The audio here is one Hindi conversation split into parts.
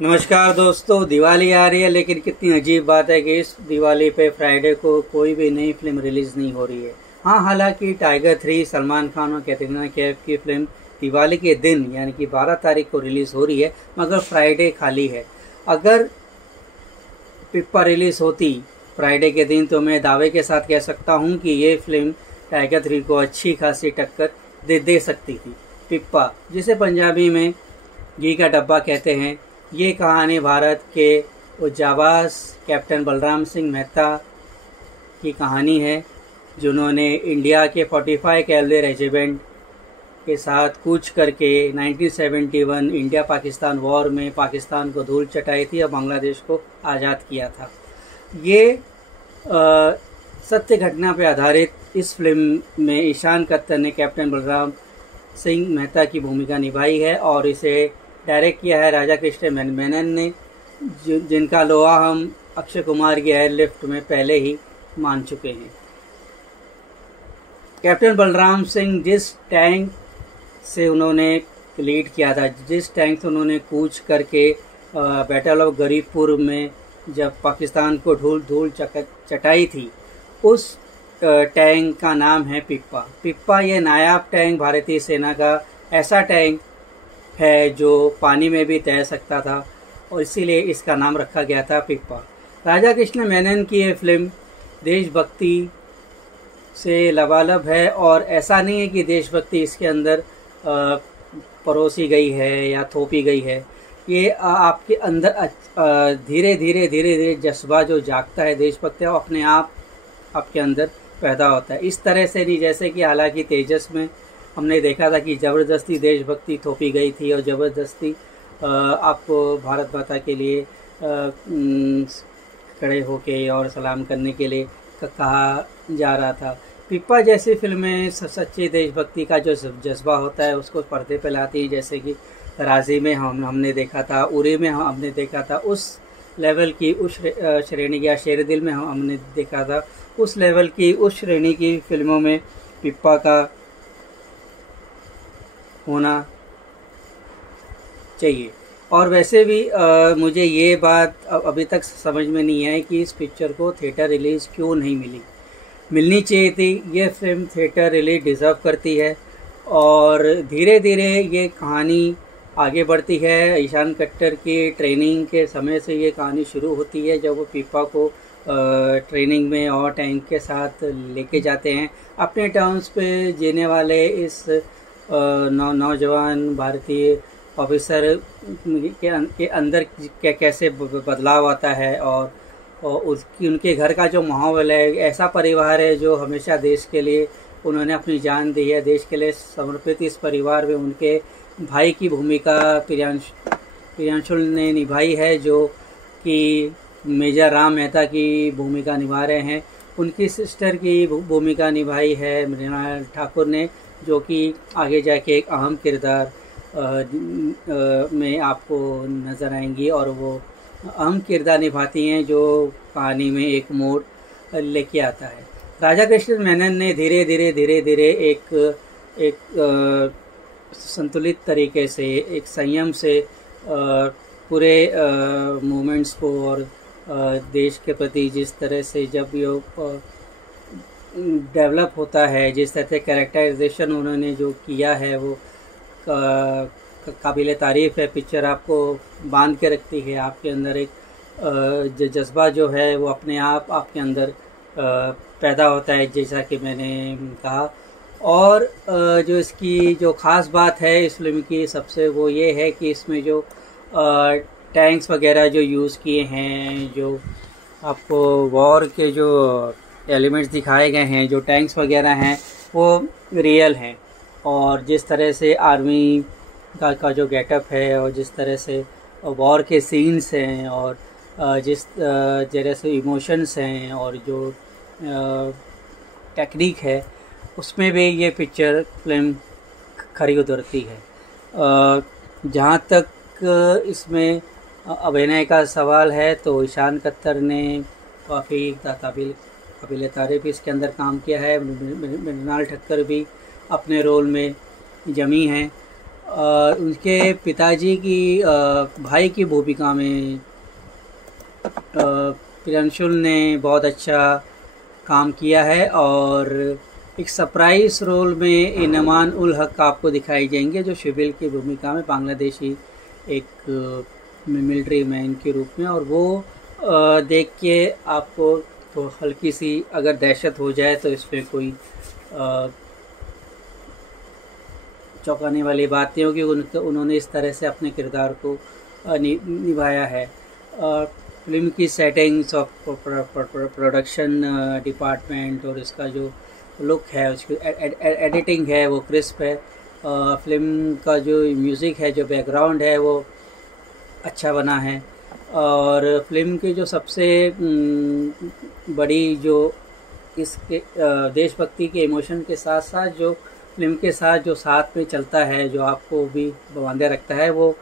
नमस्कार दोस्तों, दिवाली आ रही है लेकिन कितनी अजीब बात है कि इस दिवाली पे फ्राइडे को कोई भी नई फिल्म रिलीज नहीं हो रही है। हाँ, हालांकि टाइगर 3 सलमान खान और कैटरीना कैफ की फिल्म दिवाली के दिन यानी कि 12 तारीख को रिलीज हो रही है, मगर फ्राइडे खाली है। अगर पिप्पा रिलीज होती फ्राइडे के दिन तो मैं दावे के साथ कह सकता हूँ कि ये फिल्म टाइगर 3 को अच्छी खासी टक्कर दे सकती थी। पिप्पा, जिसे पंजाबी में घी का डब्बा कहते हैं, ये कहानी भारत के जाबाज कैप्टन बलराम सिंह मेहता की कहानी है, जिन्होंने इंडिया के 45 कैवलरी रेजिमेंट के साथ कूच करके 1971 इंडिया पाकिस्तान वॉर में पाकिस्तान को धूल चटाई थी और बांग्लादेश को आज़ाद किया था। ये सत्य घटना पर आधारित इस फिल्म में ईशान कत्तर ने कैप्टन बलराम सिंह मेहता की भूमिका निभाई है और इसे डायरेक्ट किया है राजा कृष्ण मेनन ने, जिनका लोहा हम अक्षय कुमार की एयरलिफ्ट में पहले ही मान चुके हैं। कैप्टन बलराम सिंह जिस टैंक से उन्होंने लीड किया था, जिस टैंक से उन्होंने कूच करके बैटल ऑफ गरीबपुर में जब पाकिस्तान को धूल चटाई थी, उस टैंक का नाम है पिप्पा। पिप्पा ये नायाब टैंक भारतीय सेना का ऐसा टैंक है जो पानी में भी तैर सकता था और इसीलिए इसका नाम रखा गया था पिप्पा। राजा कृष्ण मेनन की ये फिल्म देशभक्ति से लबालब है और ऐसा नहीं है कि देशभक्ति इसके अंदर परोसी गई है या थोपी गई है। ये आपके अंदर धीरे धीरे जज्बा जो जागता है देशभक्ति वो अपने आप आपके अंदर पैदा होता है। इस तरह से नहीं जैसे कि हालांकि तेजस में हमने देखा था कि ज़बरदस्ती देशभक्ति थोपी गई थी और ज़बरदस्ती आपको भारत माता के लिए खड़े होके और सलाम करने के लिए कहा जा रहा था। पिप्पा जैसी फिल्में सच्ची देशभक्ति का जो जज्बा होता है उसको पर्दे पे लाती हैं, जैसे कि राजी में हमने देखा था, उरी में हमने देखा था। उस लेवल की उस श्रेणी या शेर दिल में हमने देखा था, उस लेवल की उस श्रेणी की फिल्मों में पिप्पा का होना चाहिए। और वैसे भी मुझे ये बात अभी तक समझ में नहीं आई कि इस पिक्चर को थिएटर रिलीज़ क्यों नहीं मिलनी चाहिए थी। ये फिल्म थिएटर रिलीज डिज़र्व करती है और धीरे धीरे ये कहानी आगे बढ़ती है। ईशान कट्टर की ट्रेनिंग के समय से ये कहानी शुरू होती है, जब वो पिप्पा को ट्रेनिंग में और टैंक के साथ लेके जाते हैं। अपने टर्म्स पे जीने वाले इस नौजवान भारतीय ऑफिसर के अंदर कैसे बदलाव आता है और उनके घर का जो माहौल है, ऐसा परिवार है जो हमेशा देश के लिए उन्होंने अपनी जान दी है, देश के लिए समर्पित। इस परिवार में उनके भाई की भूमिका प्रियांशुल ने निभाई है, जो कि मेजर राम मेहता की भूमिका निभा रहे हैं। उनकी सिस्टर की भूमिका निभाई है मृणाल ठाकुर ने, जो कि आगे जाके एक अहम किरदार में आपको नज़र आएंगी और वो अहम किरदार निभाती हैं जो कहानी में एक मोड़ लेके आता है। राजा कृष्ण मेनन ने धीरे धीरे एक संतुलित तरीके से, एक संयम से पूरे मूवमेंट्स को और देश के प्रति जिस तरह से जब ये डेवलप होता है, जिस तरह से कैरेक्टराइजेशन उन्होंने जो किया है वो काबिल तारीफ़ है। पिक्चर आपको बांध के रखती है, आपके अंदर एक जज्बा जो है वो अपने आप आपके अंदर पैदा होता है, जैसा कि मैंने कहा। और जो इसकी जो ख़ास बात है इस फिल्म की सबसे वो ये है कि इसमें जो टैंक्स वगैरह जो यूज़ किए हैं, जो आपको वॉर के जो एलिमेंट्स दिखाए गए हैं, जो टैंक्स वगैरह हैं वो रियल हैं। और जिस तरह से आर्मी का जो गेटअप है और जिस तरह से वॉर के सीन्स हैं और जिस तरह से इमोशंस हैं और जो टेक्निक है, उसमें भी ये पिक्चर फिल्म खरी उतरती है। जहाँ तक इसमें अभिनय का सवाल है तो ईशान कत्तर ने काफ़ी काबिल तारीफ़ इसके अंदर काम किया है। मृणाल ठाकुर भी अपने रोल में जमी हैं उनके पिताजी की भाई की भूमिका में प्रियांशुल ने बहुत अच्छा काम किया है और एक सरप्राइज रोल में इनामान उल हक आपको दिखाई देंगे, जो शिबिल की भूमिका में बांग्लादेशी एक मिलिट्री मैन के रूप में। और वो देख के आपको तो हल्की सी अगर दहशत हो जाए तो इसमें कोई चौंकाने वाली बात नहीं होगी। उन्होंने इस तरह से अपने किरदार को निभाया है। फिल्म की सेटिंग्स और प्रोडक्शन डिपार्टमेंट और इसका जो लुक है, उसकी एडिटिंग है वो क्रिस्प है। फिल्म का जो म्यूज़िक है, जो बैकग्राउंड है वो अच्छा बना है। और फिल्म की जो सबसे बड़ी जो इसके देशभक्ति के इमोशन के साथ साथ जो फिल्म के साथ जो साथ में चलता है, जो आपको भी बांधे रखता है, वो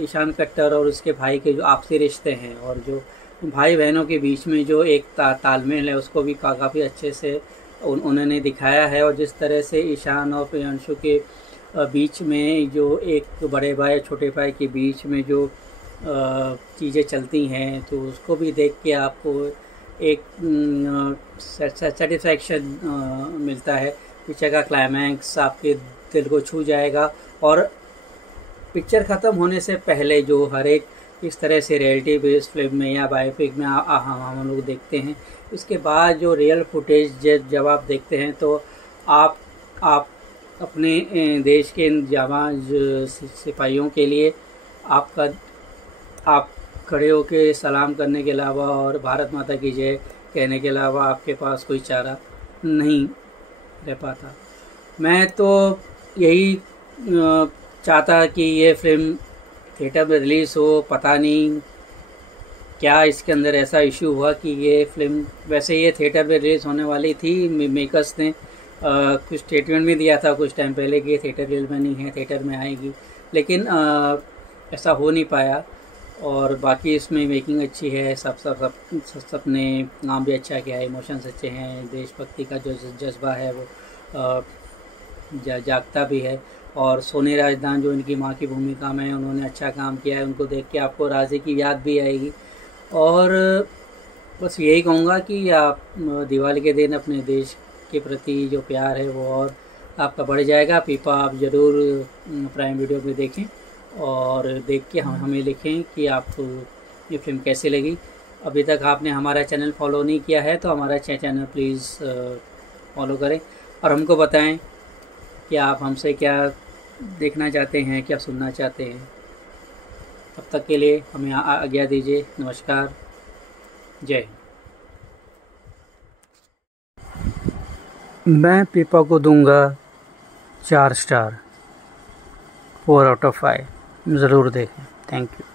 ईशान खट्टर और उसके भाई के जो आपसी रिश्ते हैं और जो भाई बहनों के बीच में जो एक तालमेल है, उसको भी काफ़ी अच्छे से उन्होंने दिखाया है। और जिस तरह से ईशान और प्रियांशु के बीच में जो एक बड़े भाई छोटे भाई के बीच में जो चीज़ें चलती हैं, तो उसको भी देख के आपको एक सेटिस्फैक्शन मिलता है। पिक्चर का क्लाइमैक्स आपके दिल को छू जाएगा। और पिक्चर ख़त्म होने से पहले जो हर एक इस तरह से रियलिटी बेस्ड फिल्म में या बायोपिक में हम लोग देखते हैं, उसके बाद जो रियल फुटेज जब आप देखते हैं तो आप अपने देश के जाबाज सिपाहियों के लिए आप खड़े होकर सलाम करने के अलावा और भारत माता की जय कहने के अलावा आपके पास कोई चारा नहीं रह पाता। मैं तो यही चाहता कि ये फिल्म थिएटर में रिलीज़ हो। पता नहीं क्या इसके अंदर ऐसा इशू हुआ कि ये फिल्म, वैसे ये थिएटर में रिलीज़ होने वाली थी। मेकर्स ने कुछ स्टेटमेंट भी दिया था कुछ टाइम पहले कि ये थिएटर रिलीज में नहीं है, थिएटर में आएगी, लेकिन ऐसा हो नहीं पाया। और बाकी इसमें मेकिंग अच्छी है, सब ने काम भी अच्छा किया है, इमोशंस अच्छे हैं, देशभक्ति का जो जज्बा है वो जागता भी है। और सोनी राजदान जो इनकी माँ की भूमिका में उन्होंने अच्छा काम किया है, उनको देख के आपको राजी की याद भी आएगी। और बस यही कहूँगा कि आप दिवाली के दिन अपने देश के प्रति जो प्यार है वो और आपका बढ़ जाएगा। पीपा आप ज़रूर प्राइम वीडियो पे देखें और देख के हमें लिखें कि आपको ये फिल्म कैसी लगी। अभी तक आपने हमारा चैनल फॉलो नहीं किया है तो हमारा चैनल प्लीज़ फॉलो करें और हमको बताएं कि आप हमसे क्या देखना चाहते हैं, क्या सुनना चाहते हैं। तब तक के लिए हमें आज्ञा दीजिए। नमस्कार, जय। मैं पीपा को दूंगा 4 स्टार, 4 आउट ऑफ 5। ज़रूर देखें। Thank you.